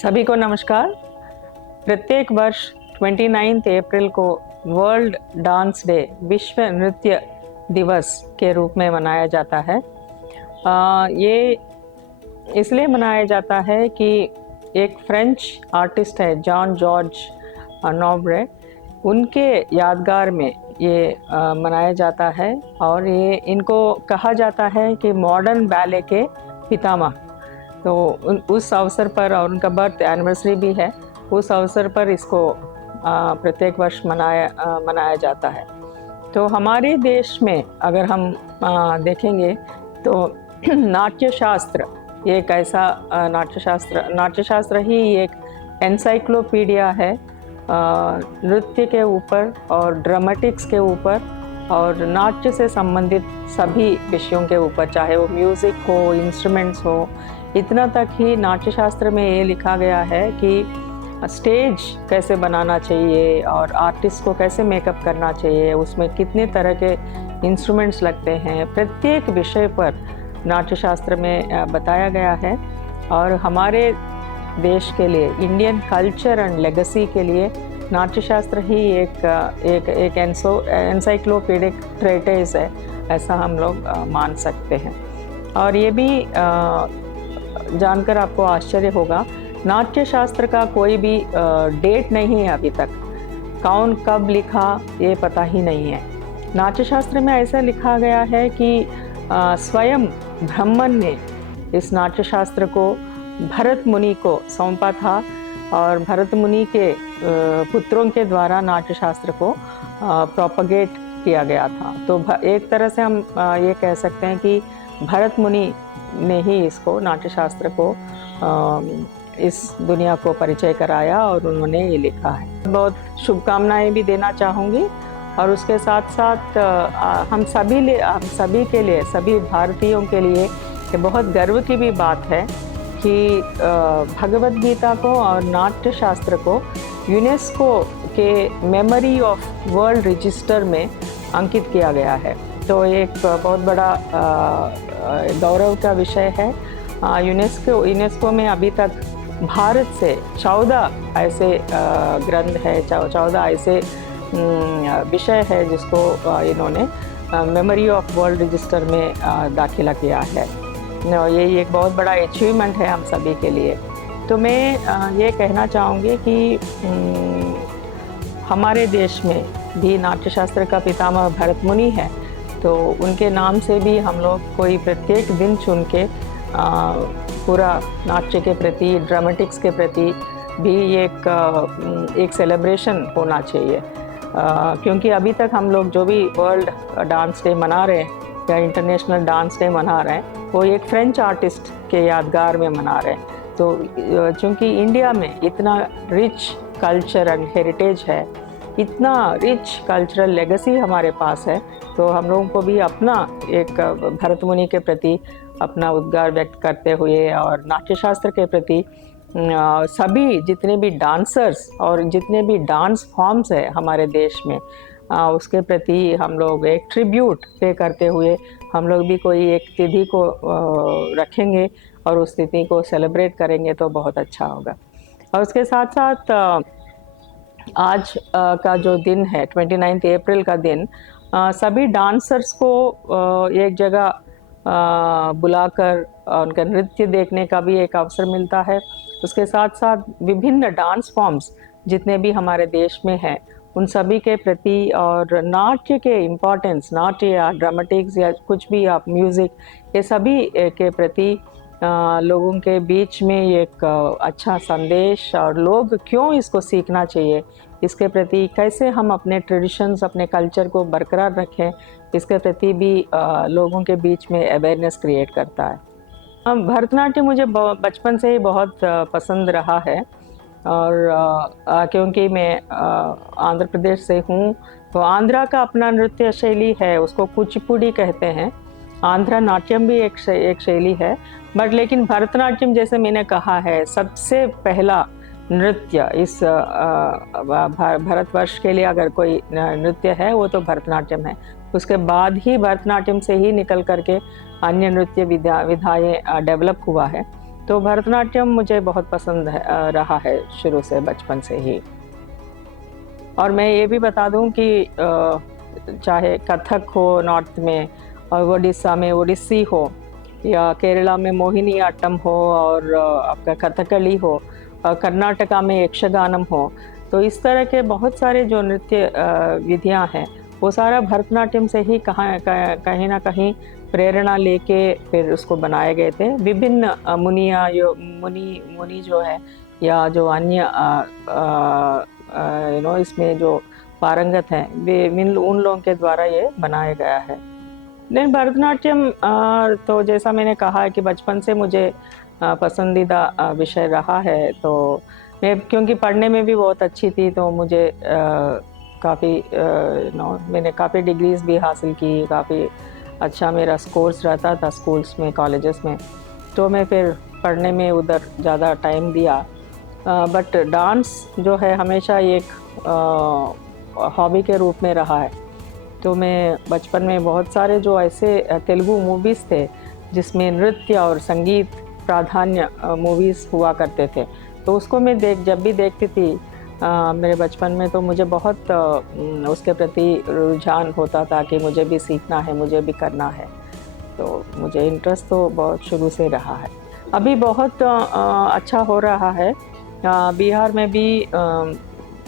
सभी को नमस्कार। प्रत्येक वर्ष 29 अप्रैल को वर्ल्ड डांस डे, विश्व नृत्य दिवस के रूप में मनाया जाता है। ये इसलिए मनाया जाता है कि एक फ्रेंच आर्टिस्ट है जॉन जॉर्ज नोब्रे, उनके यादगार में ये मनाया जाता है और ये इनको कहा जाता है कि मॉडर्न बैले के पितामह। तो उस अवसर पर, और उनका बर्थ एनिवर्सरी भी है, उस अवसर पर इसको प्रत्येक वर्ष मनाया जाता है। तो हमारे देश में अगर हम देखेंगे तो नाट्य शास्त्र एक ऐसा नाट्य शास्त्र ही एक एनसाइक्लोपीडिया है नृत्य के ऊपर और ड्रामेटिक्स के ऊपर और नाट्य से संबंधित सभी विषयों के ऊपर, चाहे वो म्यूज़िक हो, इंस्ट्रूमेंट्स हो। इतना तक ही नाट्य शास्त्र में ये लिखा गया है कि स्टेज कैसे बनाना चाहिए और आर्टिस्ट को कैसे मेकअप करना चाहिए, उसमें कितने तरह के इंस्ट्रूमेंट्स लगते हैं, प्रत्येक विषय पर नाट्य शास्त्र में बताया गया है। और हमारे देश के लिए, इंडियन कल्चर एंड लेगेसी के लिए नाट्य शास्त्र ही एक एनसाइक्लोपीडिक ट्रेटिस है, ऐसा हम लोग मान सकते हैं। और ये भी जानकर आपको आश्चर्य होगा, नाट्य शास्त्र का कोई भी डेट नहीं है अभी तक, कौन कब लिखा ये पता ही नहीं है। नाट्य शास्त्र में ऐसा लिखा गया है कि स्वयं ब्रह्मन ने इस नाट्य शास्त्र को भरत मुनि को सौंपा था और भरत मुनि के पुत्रों के द्वारा नाट्य शास्त्र को प्रोपगेट किया गया था। तो एक तरह से हम ये कह सकते हैं कि भरत मुनि ने ही इसको, नाट्य शास्त्र को, इस दुनिया को परिचय कराया और उन्होंने ये लिखा है। बहुत शुभकामनाएं भी देना चाहूँगी और उसके साथ साथ हम सभी के लिए, सभी भारतीयों के लिए ये बहुत गर्व की भी बात है कि भगवद गीता को और नाट्य शास्त्र को यूनेस्को के मेमोरी ऑफ वर्ल्ड रजिस्टर में अंकित किया गया है। तो एक बहुत बड़ा गौरव का विषय है। यूनेस्को में अभी तक भारत से 14 ऐसे ग्रंथ है, 14 ऐसे विषय है जिसको इन्होंने मेमोरी ऑफ वर्ल्ड रजिस्टर में दाखिला किया है। ये एक बहुत बड़ा अचीवमेंट है हम सभी के लिए। तो मैं ये कहना चाहूँगी कि हमारे देश में भी नाट्य शास्त्र का पितामह भरत मुनि है, तो उनके नाम से भी हम लोग कोई प्रत्येक दिन चुन के पूरा नाट्य के प्रति, ड्रामेटिक्स के प्रति भी एक सेलिब्रेशन होना चाहिए। क्योंकि अभी तक हम लोग जो भी वर्ल्ड डांस डे मना रहे हैं या इंटरनेशनल डांस डे मना रहे हैं, वो एक फ्रेंच आर्टिस्ट के यादगार में मना रहे हैं। तो चूँकि इंडिया में इतना रिच कल्चर एंड हेरिटेज है, इतना रिच कल्चरल लेगेसी हमारे पास है, तो हम लोगों को भी अपना एक भरत मुनि के प्रति अपना उद्गार व्यक्त करते हुए और नाट्य शास्त्र के प्रति सभी जितने भी डांसर्स और जितने भी डांस फॉर्म्स है हमारे देश में, उसके प्रति हम लोग एक ट्रिब्यूट पे करते हुए हम लोग भी कोई एक तिथि को रखेंगे और उस तिथि को सेलिब्रेट करेंगे तो बहुत अच्छा होगा। और उसके साथ साथ आज का जो दिन है 29 अप्रैल का दिन, सभी डांसर्स को एक जगह बुलाकर उनका नृत्य देखने का भी एक अवसर मिलता है। उसके साथ साथ विभिन्न डांस फॉर्म्स जितने भी हमारे देश में हैं, उन सभी के प्रति और नाट्य के इम्पोर्टेंस, नाट्य या ड्रामेटिक्स या कुछ भी आप म्यूज़िक, ये सभी के प्रति लोगों के बीच में एक अच्छा संदेश और लोग क्यों इसको सीखना चाहिए, इसके प्रति कैसे हम अपने ट्रेडिशंस, अपने कल्चर को बरकरार रखें, इसके प्रति भी लोगों के बीच में अवेयरनेस क्रिएट करता है। भरतनाट्यम मुझे बचपन से ही बहुत पसंद रहा है और क्योंकि मैं आंध्र प्रदेश से हूँ, तो आंध्रा का अपना नृत्य शैली है, उसको कुचिपुड़ी कहते हैं। आंध्रा नाट्यम भी एक शैली है, बट लेकिन भरतनाट्यम, जैसे मैंने कहा है, सबसे पहला नृत्य इस भारतवर्ष के लिए अगर कोई नृत्य है वो तो भरतनाट्यम है। उसके बाद ही भरतनाट्यम से ही निकल करके अन्य नृत्य विधाएं डेवलप हुआ है। तो भरतनाट्यम मुझे बहुत पसंद रहा है शुरू से, बचपन से ही। और मैं ये भी बता दूं कि चाहे कथक हो नॉर्थ में, और ओडिशा में ओडिसी हो, या केरला में मोहिनी आट्टम हो, और आपका कथकली हो, कर्नाटका में यक्षगानम हो, तो इस तरह के बहुत सारे जो नृत्य विधियां हैं वो सारा भरतनाट्यम से ही कहीं ना कहीं प्रेरणा लेके फिर उसको बनाए गए थे। विभिन्न मुनि जो है, या जो अन्य इसमें जो पारंगत हैं, वे उन लोगों के द्वारा ये बनाया गया है। नहीं, भरतनाट्यम तो जैसा मैंने कहा है कि बचपन से मुझे पसंदीदा विषय रहा है। तो मैं क्योंकि पढ़ने में भी बहुत अच्छी थी, तो मुझे मैंने काफ़ी डिग्रीज भी हासिल की, काफ़ी अच्छा मेरा स्कोर्स रहता था स्कूल्स में, कॉलेजेस में, तो मैं फिर पढ़ने में उधर ज़्यादा टाइम दिया। बट डांस जो है हमेशा एक हॉबी के रूप में रहा है। तो मैं बचपन में बहुत सारे जो ऐसे तेलुगु मूवीज़ थे जिसमें नृत्य और संगीत प्राधान्य मूवीज़ हुआ करते थे, तो उसको मैं जब भी देखती थी मेरे बचपन में, तो मुझे बहुत उसके प्रति रुझान होता था कि मुझे भी सीखना है, मुझे भी करना है। तो मुझे इंटरेस्ट तो बहुत शुरू से रहा है। अभी बहुत अच्छा हो रहा है बिहार में भी।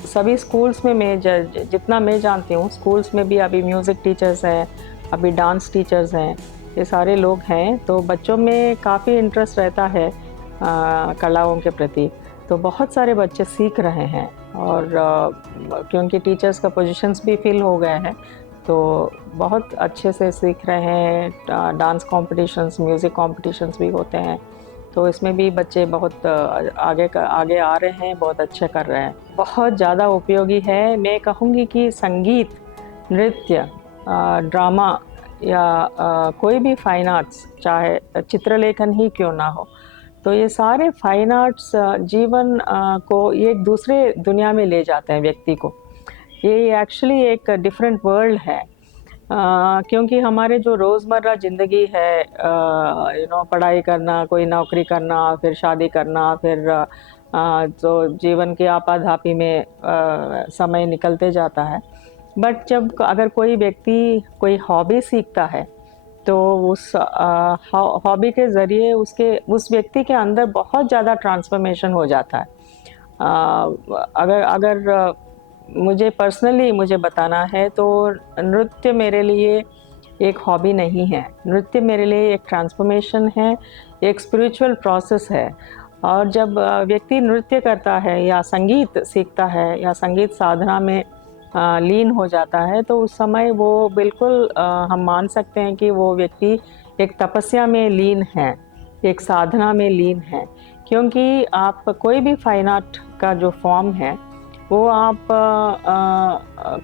सभी स्कूल्स में मैं जितना मैं जानती हूँ, स्कूल्स में भी अभी म्यूज़िक टीचर्स हैं, अभी डांस टीचर्स हैं, ये सारे लोग हैं। तो बच्चों में काफ़ी इंटरेस्ट रहता है कलाओं के प्रति, तो बहुत सारे बच्चे सीख रहे हैं। और क्योंकि टीचर्स का पोजीशंस भी फिल हो गए हैं, तो बहुत अच्छे से सीख रहे हैं। डांस कॉम्पिटिशन्स, म्यूज़िक कॉम्पिटिशन्स भी होते हैं, तो इसमें भी बच्चे बहुत आगे आ रहे हैं, बहुत अच्छे कर रहे हैं। बहुत ज़्यादा उपयोगी है। मैं कहूँगी कि संगीत, नृत्य, ड्रामा या कोई भी फाइन आर्ट्स, चाहे चित्रलेखन ही क्यों ना हो, तो ये सारे फाइन आर्ट्स जीवन को एक दूसरे दुनिया में ले जाते हैं व्यक्ति को। ये एक्चुअली एक डिफरेंट वर्ल्ड है। क्योंकि हमारे जो रोज़मर्रा ज़िंदगी है, पढ़ाई करना, कोई नौकरी करना, फिर शादी करना, फिर तो जीवन की आपाधापी में समय निकलते जाता है। बट जब अगर कोई व्यक्ति कोई हॉबी सीखता है, तो उस हॉबी के ज़रिए उस व्यक्ति के अंदर बहुत ज़्यादा ट्रांसफॉर्मेशन हो जाता है। अगर मुझे पर्सनली बताना है, तो नृत्य मेरे लिए एक हॉबी नहीं है। नृत्य मेरे लिए एक ट्रांसफॉर्मेशन है, एक स्पिरिचुअल प्रोसेस है। और जब व्यक्ति नृत्य करता है या संगीत सीखता है या संगीत साधना में लीन हो जाता है, तो उस समय वो बिल्कुल हम मान सकते हैं कि वो व्यक्ति एक तपस्या में लीन है, एक साधना में लीन है। क्योंकि आप कोई भी फाइन आर्ट का जो फॉर्म है, वो आप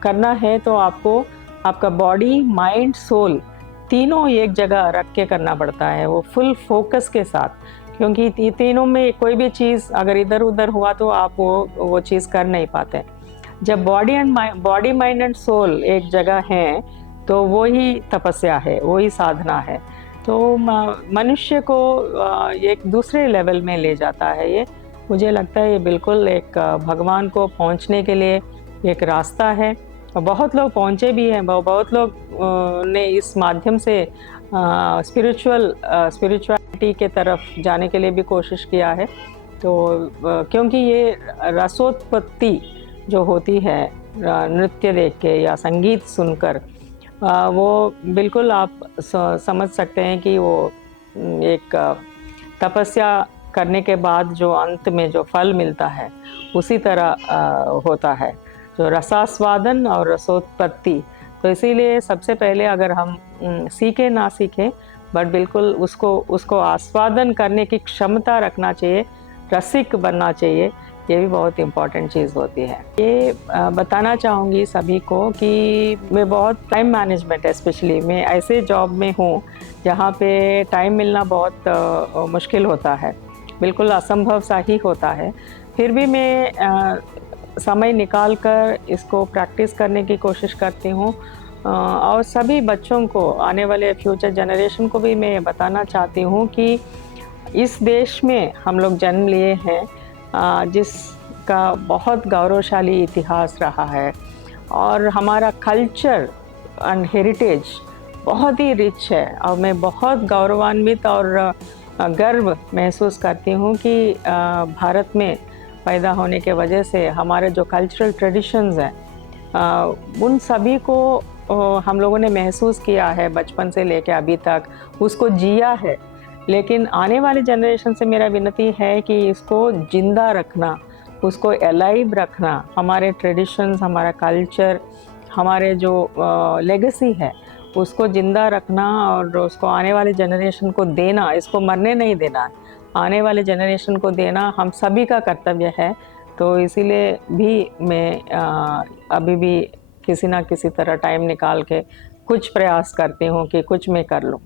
करना है तो आपको आपका बॉडी, माइंड, सोल तीनों एक जगह रख के करना पड़ता है, वो फुल फोकस के साथ। क्योंकि तीनों में कोई भी चीज़ अगर इधर उधर हुआ तो आप वो चीज़ कर नहीं पाते। जब बॉडी माइंड एंड सोल एक जगह हैं, तो वो ही तपस्या है, वो ही साधना है। तो मनुष्य को एक दूसरे लेवल में ले जाता है। ये मुझे लगता है ये बिल्कुल एक भगवान को पहुंचने के लिए एक रास्ता है। और बहुत लोग पहुंचे भी हैं, बहुत लोग ने इस माध्यम से स्पिरिचुअलिटी के तरफ जाने के लिए भी कोशिश किया है। तो क्योंकि ये रसोत्पत्ति जो होती है नृत्य देख के या संगीत सुनकर, वो बिल्कुल आप समझ सकते हैं कि वो एक तपस्या करने के बाद जो अंत में जो फल मिलता है, उसी तरह होता है, जो रसास्वादन और रसोत्पत्ति। तो इसीलिए सबसे पहले अगर हम सीखें ना सीखें, बट बिल्कुल उसको आस्वादन करने की क्षमता रखना चाहिए, रसिक बनना चाहिए। ये भी बहुत इम्पॉर्टेंट चीज़ होती है। ये बताना चाहूँगी सभी को कि मैं बहुत टाइम मैनेजमेंट, स्पेशली मैं ऐसे जॉब में हूँ जहाँ पे टाइम मिलना बहुत मुश्किल होता है, बिल्कुल असंभव सा ही होता है। फिर भी मैं समय निकाल कर इसको प्रैक्टिस करने की कोशिश करती हूँ। और सभी बच्चों को, आने वाले फ्यूचर जनरेशन को भी मैं बताना चाहती हूँ कि इस देश में हम लोग जन्म लिए हैं जिसका बहुत गौरवशाली इतिहास रहा है और हमारा कल्चर एंड हेरिटेज बहुत ही रिच है और मैं बहुत गौरवान्वित और गर्व महसूस करती हूँ कि भारत में पैदा होने के वजह से हमारे जो कल्चरल ट्रेडिशंस हैं उन सभी को हम लोगों ने महसूस किया है बचपन से लेकर अभी तक, उसको जिया है। लेकिन आने वाले जनरेशन से मेरा विनती है कि इसको जिंदा रखना, उसको अलाइव रखना, हमारे ट्रेडिशंस, हमारा कल्चर, हमारे जो लेगेसी है उसको ज़िंदा रखना और उसको आने वाले जनरेशन को देना, इसको मरने नहीं देना, आने वाले जनरेशन को देना हम सभी का कर्तव्य है। तो इसीलिए भी मैं अभी भी किसी ना किसी तरह टाइम निकाल के कुछ प्रयास करती हूँ कि कुछ मैं कर लूँ।